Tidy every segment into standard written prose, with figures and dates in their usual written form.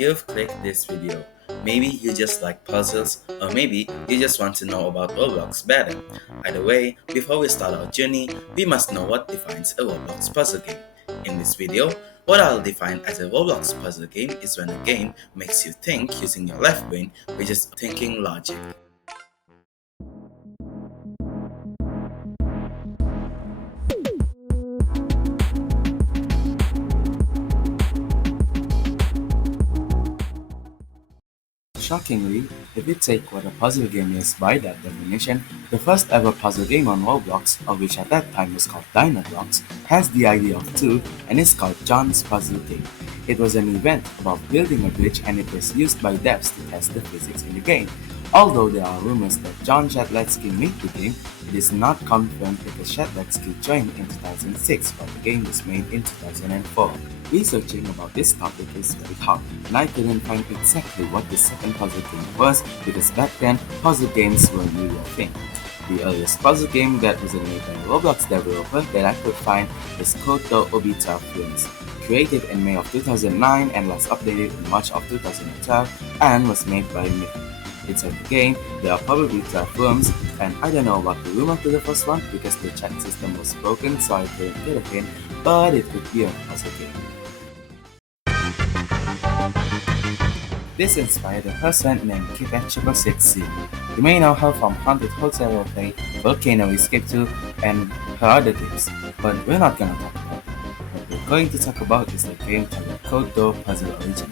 you've clicked this video. Maybe you just like puzzles, or maybe you just want to know about Roblox better. Either way, before we start our journey, we must know what defines a Roblox puzzle game. In this video, what I'll define as a Roblox puzzle game is when a game makes you think using your left brain, which is thinking logic. Shockingly, if you take what a puzzle game is by that definition, the first ever puzzle game on Roblox, of which at that time was called Dinoblocks, has the idea of two and is called John's Puzzle Game. It was an event about building a bridge and it was used by devs to test the physics in the game. Although there are rumors that John Shadletsky made the game, it is not confirmed because Shadletsky joined in 2006 while the game was made in 2004. Researching about this topic is very hard, and I couldn't find exactly what the second puzzle game was because back then, puzzle games weren't really a thing. The earliest puzzle game that was made by a Roblox developer that I could find is Koto Obita Films, created in May of 2009 and last updated in March of 2012 and was made by me. Inside the game, there are probably 12 rooms, and I don't know about the room after the first one because the chat system was broken so I couldn't get a hint, but it could be a puzzle game. This inspired a person named Kita666. You may know her from Haunted Hotel Roleplay, Volcano Escape 2, and her other games, but we're not gonna talk about it. What we're going to talk about is the game titled Koto Puzzle Original.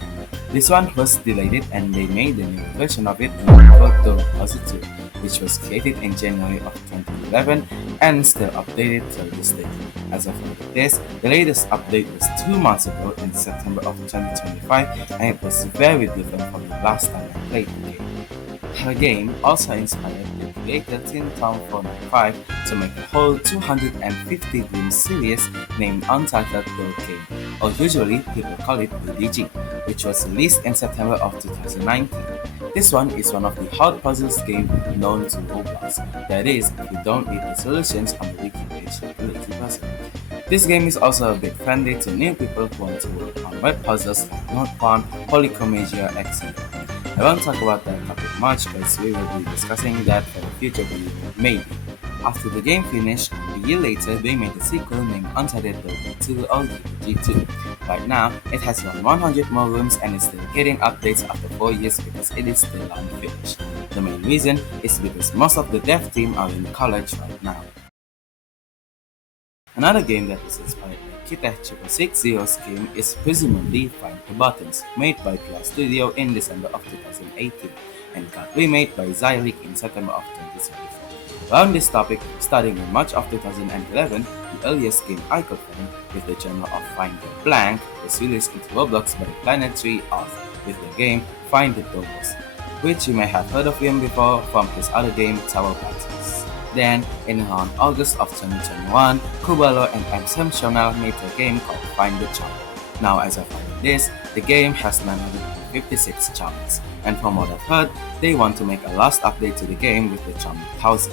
This one was delayed and they made a new version of it named Koto Puzzle 2, which was created in January of 2011 and still updated till this day. As of this, the latest update was 2 months ago in September of 2025 and it was very different from the last time I played the game. Her game also inspired the creator Tin Town 495 to make a whole 250 game series named Untitled Game, or usually people call it UDG, which was released in September of 2019. This one is one of the hard puzzles game known to Roblox, that is, if you don't read the solutions on the wiki page like a lazy puzzle. This game is also a bit friendly to new people who want to work on web puzzles like Notepon, Polychromasia, etc. I won't talk about that topic much because we will be discussing that for a future video, maybe. After the game finished, a year later they made a sequel named Untitled 2 or UG2. Right now, it has around 100 more rooms and is still getting updates after 4 years because it is still unfinished. The main reason is because most of the dev team are in college right now. Another game that was inspired by Kita666's game is presumably Find the Buttons, made by PR Studio in December of 2018 and got remade by Zylic in September of 2024. Around this topic, starting in March of 2011, the earliest game I could find with the genre of Find the Blank was released into Roblox by Planetary Author with the game findthedomos, which you may have heard of him before from his other game towerbattles. Then, in around August of 2021, Kubalo and M. Chanel made a game called Find the Chomik. Now as of this, the game has 956 chomiks, and from what I've heard, they want to make a last update to the game with the Chomik 1000.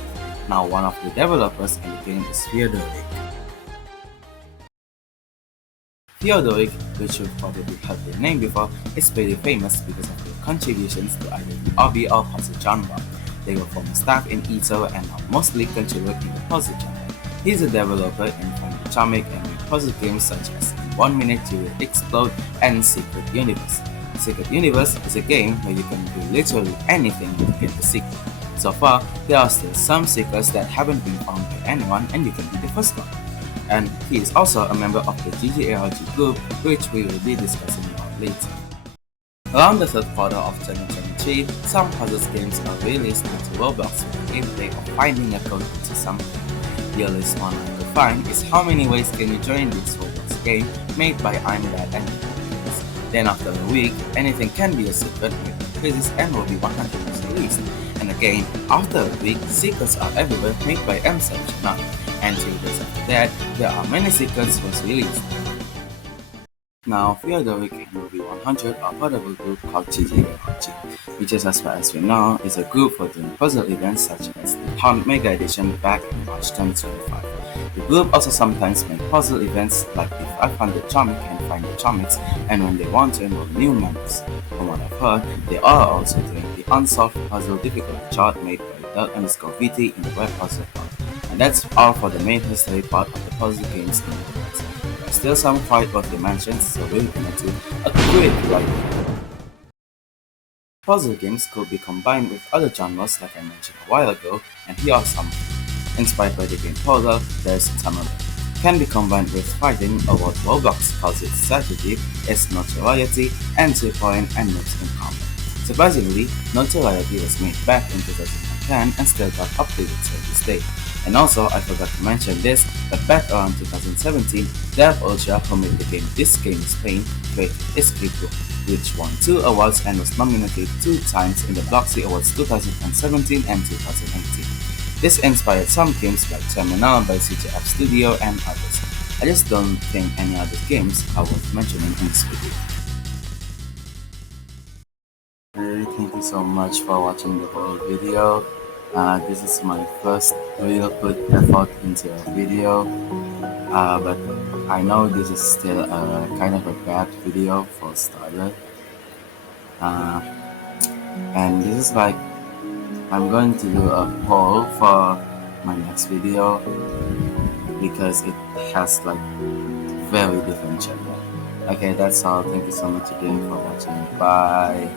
Now one of the developers in the game is Feodoric. Feodoric, which you've probably heard their name before, is pretty famous because of their contributions to either the hobby or puzzle genre. They were former staff in Ito and now mostly contribute in the puzzle genre. He's a developer in findthechomik and made puzzle games such as In 1 Minute You Will Explode and Secret Universe. Secret Universe is a game where you can do literally anything to get the secret. So far, there are still some secrets that haven't been found by anyone and you can be the first one. And he is also a member of the ggarg group, which we will be discussing about later. Around the third quarter of 2023, some puzzle games are released into Roblox with the gameplay of finding a code into something. The earliest one I could find is How Many Ways Can You Join This Roblox Game made by I'm Bad and Then after a week, anything can be a secret with quizzes and will be 100% released. And again, after a week, secrets are everywhere made by M. Chanel. And 3 days after that, there are many secrets was released. Now, Feodoric and Ruby 100 are part of a group called ggarg, which is, as far as we know, is a group for doing puzzle events such as the Hunt Mega Edition back in March 2025. The group also sometimes make puzzle events like if I find the chomik and find the chomics, and when they want to enroll new members. From what I've heard, they are also doing the unsolved puzzle difficulty chart made by the_VT in the web puzzle part. And that's all for the main history part of the puzzle games in Roblox. There's still some quite worthy mentions, so we're gonna do a quick review. Puzzle games could be combined with other genres like I mentioned a while ago, and here are some. Inspired by the game Puzzle, there's Tunnel. Can be combined with fighting or what Roblox calls its strategy is notoriety, entry point, and moves in combat. Surprisingly, notoriety was made back in 2010 and still got updated to this day. And also, I forgot to mention this, but back around 2017, devultra, who made the game This Game is Pain, created Escape Room, which won 2 awards and was nominated 2 times in the Bloxy Awards 2017 and 2018. This inspired some games like Terminal by CJF Studio and others. I just don't think any other games are worth mentioning in this video. Thank you so much for watching the whole video. This is my first real put effort into a video, but I know this is still a kind of a bad video for a starter. And this is like I'm going to do a poll for my next video because it has like very different genre. Okay, that's all. Thank you so much again for watching. Bye.